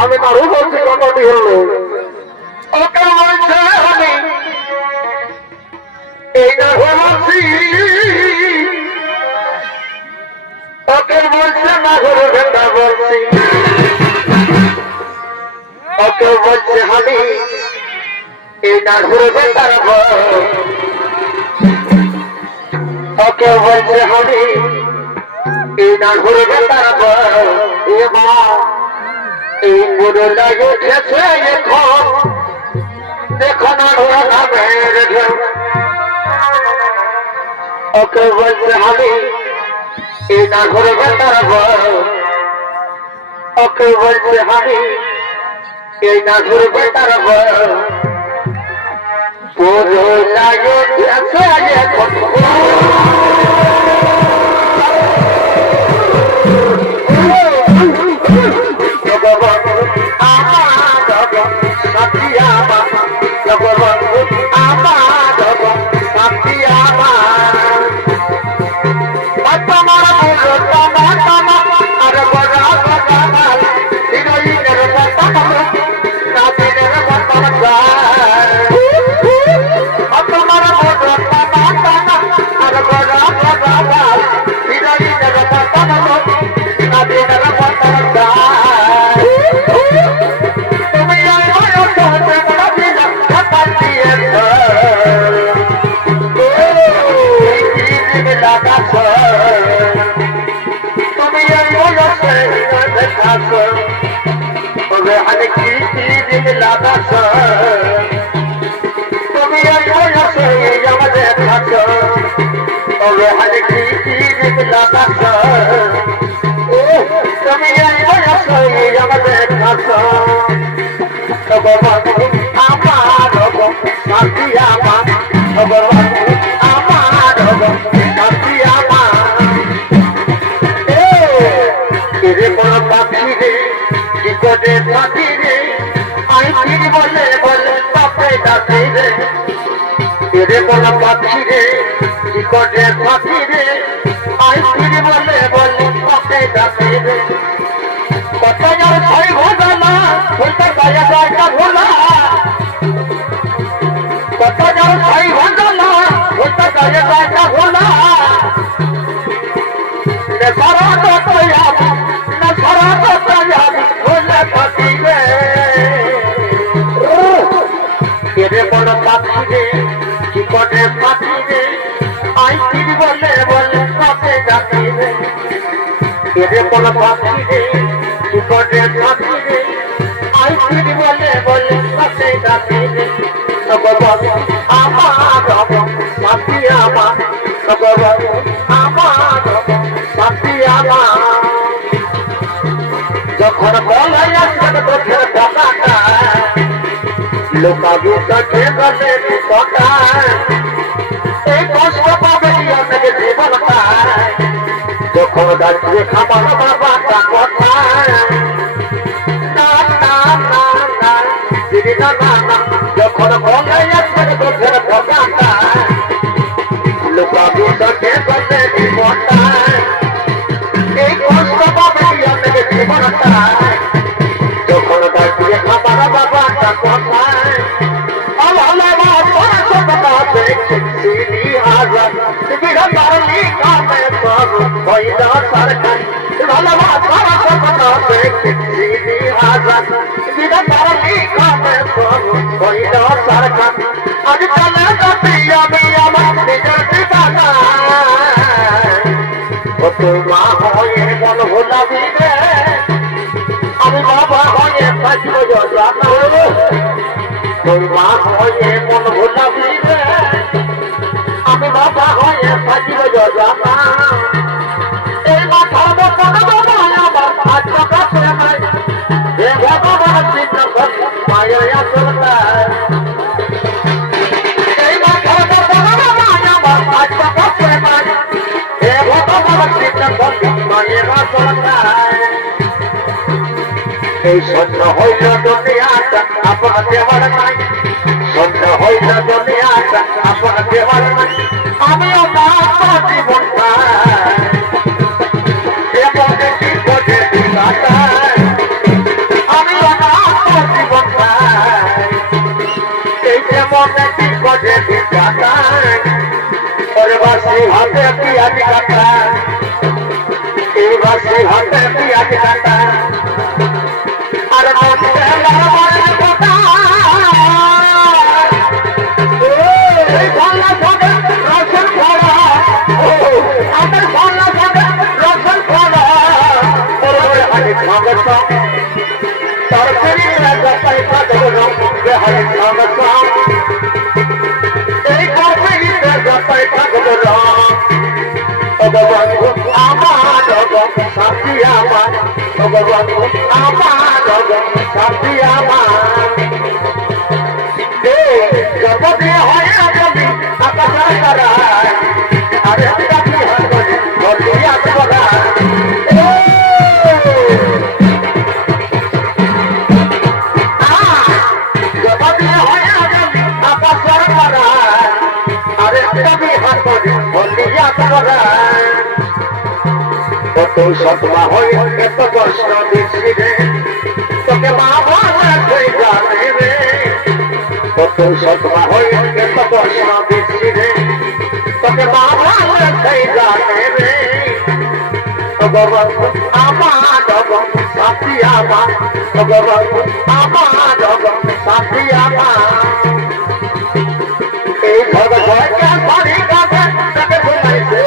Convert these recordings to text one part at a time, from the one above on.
আমি তারও বলছি কথাটি হলো ওকে বলছে আমি এই না বলছি ওকে বলছে না ঘরে ঘন্টা বলছি ওকে বলছে আমি এই না ঘুরে ঘন্টার ওকে বলছে আমি এই না ঘুরে ঘন্টার এ মা এই পুরো লাগে উঠেছে এখন দেখো না ঘোরা নামের ঢেউ ওকে বলছে আমি এই না ঘুরে বেতারব ওকে বলছে আমি এই না ঘুরে বেতারব পুরো লাগে উঠেছে এখন যখন বলাই আসবে তোর কথাটা লোকা দুটাকে গলে কথা এই কষ্ট পাবে অনেকে জীবনটা যখন দাঁড়িয়ে খাবার বাবাটা কথা যখন বলাই আসবে তোর কথাটা লোকা দুটাকে গলে জীবনটা এই কষ্ট পাবে অনেকে জীবনটা যখন দাঁড়িয়ে খাবার বাবাটা কথা মা হয়ে মন ভোলাবি রে আমি বাবা হয়ে তোর মা হয়ে মন ভোলাবি রে আমি বাবা হয়ে থাকিব যজনা এই মাথার মতন বাবা আমার আজ কাছে নাই হে ভগবান চিন্তা কর মায়া চলতা এই মাথার মতন বাবা আমার আজ কাছে নাই হে এই সন্ধ্যা হইল দুনিয়াটা আপনার দেওয়ার নাই, সন্ধ্যা হইল দুনিয়াটা আপনার দেওয়ার নাই, আমিও বাঁচব জীবনটা এমনে কি করে দিবাটা, আমিও বাঁচব জীবনটা এই এমনে কি করে দিবাটা, ওরে বাসি হাতে পিয়াজ কাটা, এই বাসি হাতে পিয়াজ কাটা, সৎমা হয়ে এত কষ্ট দিচ্ছি রে, তোকে বাবা জানে রে, কত সৎমা হয়ে এত কষ্ট দিচ্ছি রে, তোকে বাবা জানে রে, আমার সাথী আমার, আমার সাথী আমার, এই ভগবানকে ধরি কাছে তাকে ঘুমাইছে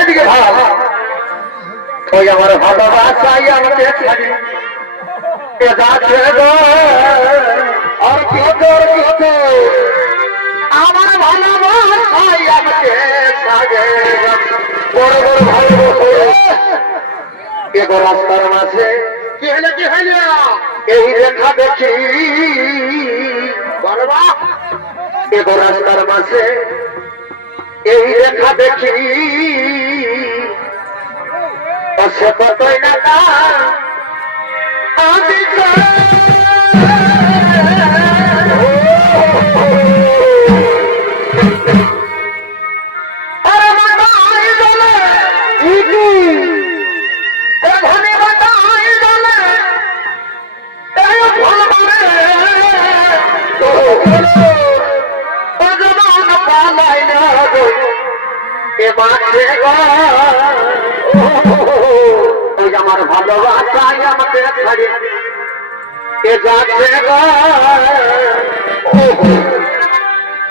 এদিকে ভাব ওই আমার ভালোবাসাই আমাকে আর কি হতো আমার ভালোবাসাই আমাকে বড় বড় ভালোবাসে এগো রাস্তার মাঝে কি হইল এই রেখা দেখি বড়বা এগো রাস্তার মাঝে এই রেখা দেখি সে কতই না আমি আমার ভালোবাসাই আমাকে ছাড়িয়ে এ যাচ্ছে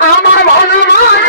আমার ভালোবাসাই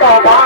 I'm